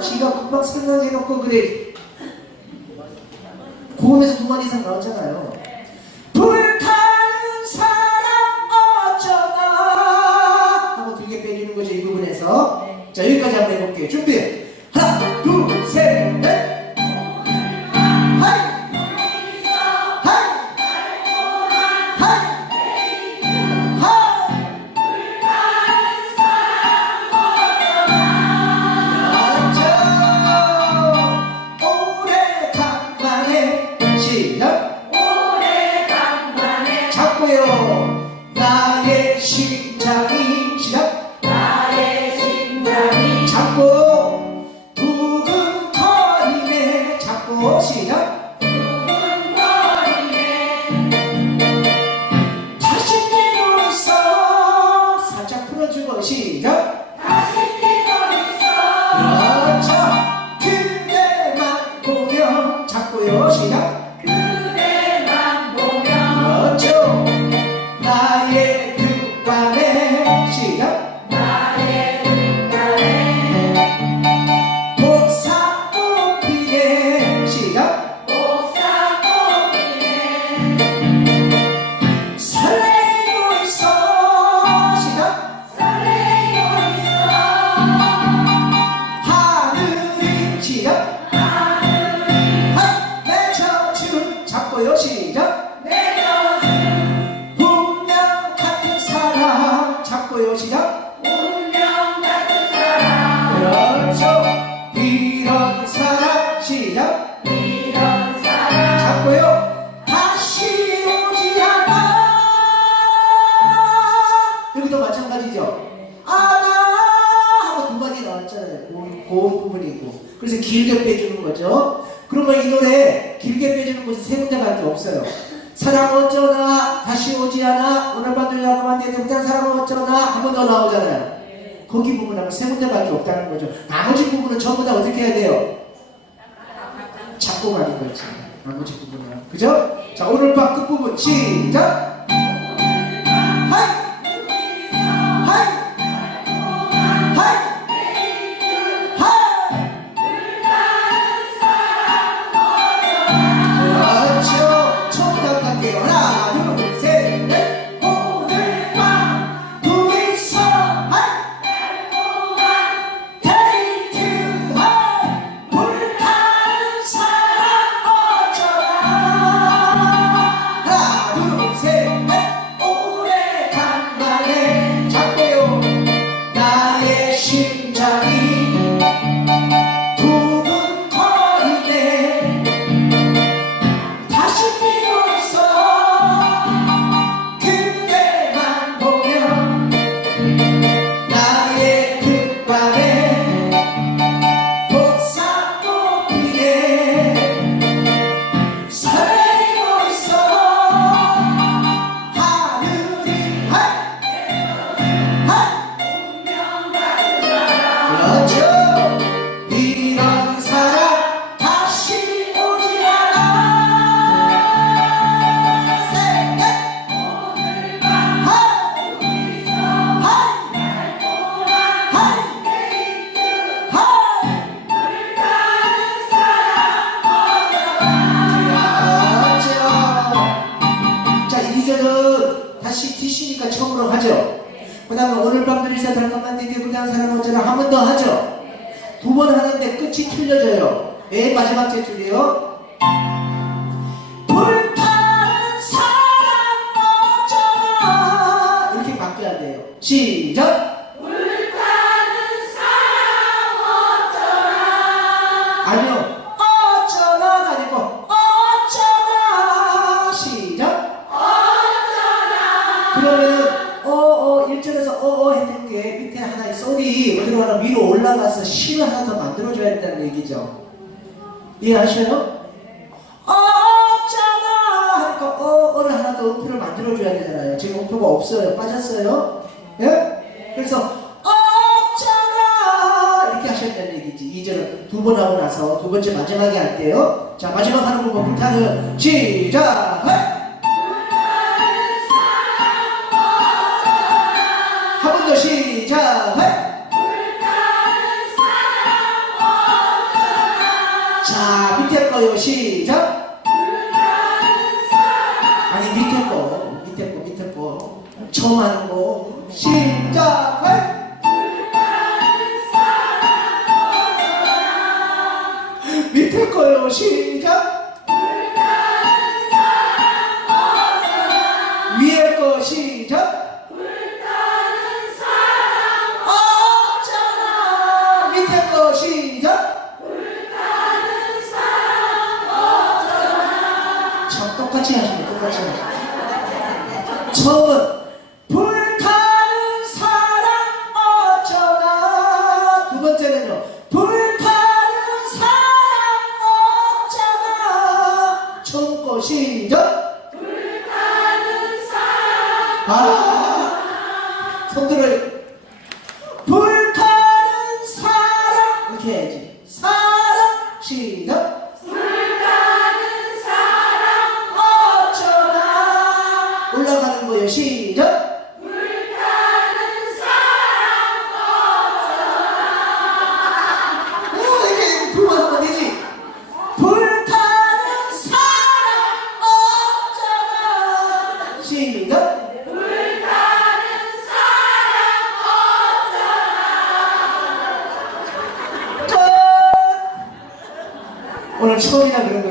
지가 금방 생각해놓고 그래. 고음에서 두 마디 이상 나왔잖아요. 불타는 사랑 어쩌나 하고 길게 빼주는 거죠 이 부분에서. 자 여기까지 한번 해볼게요. 준비. 하나, 풀어주고 시작. 길게 빼주는 거죠. 그러면 이 노래 길게 빼주는 것은 세 문제밖에 없어요. 사랑 어쩌나 다시 오지 않아 오늘 밤도 야구만 내 등장 사랑 어쩌나 한 번 더 나오잖아요. 거기 부분하고 세 문제밖에 없다는 거죠. 나머지 부분은 전부 다 어떻게 해야 돼요? 잡고 가는 거지. 나머지 부분은. 그죠? 자, 오늘 밤 끝부분 시작! 다시 티시니까 처음으로 하죠. 그 다음에 오늘 밤 들이서 잠깐만 되게 그냥 사람 어쩌나 한 번 더 하죠. 두 번 하는데 끝이 틀려져요. 맨 마지막 제 줄이요. 불타는 사랑 어쩌나. 이렇게 바뀌어야 돼요. 시작 위로 올라가서 시를 하나 더 만들어줘야 된다는 얘기죠. 이해하셔요? 어쩌나 하니까 어어를 하나 더 음표를 만들어줘야 되잖아요. 지금 음표가 없어요. 빠졌어요? 예? 그래서 어쩌나 이렇게 하셨다는 얘기지. 2절은 두번 하고 나서 두 번째 마지막에 할게요. 자 마지막 하는 부분부터는 시작 한번 더 시작 자, 밑에 거요. 시작. 아니, 밑에 거. 밑에 거, 밑에 거. 처음 하는 거. 시작. 밑에 거요. 시작. 아, 밑에 거. 시작. 시작! 똑같이 하시네 똑같이 하시네 처음은 불타는 사랑 어쩌나? 두 번째는요. 불타는 사랑 어쩌나? 처음 거 시작. 아 손들어요 불타는 처음이라 그런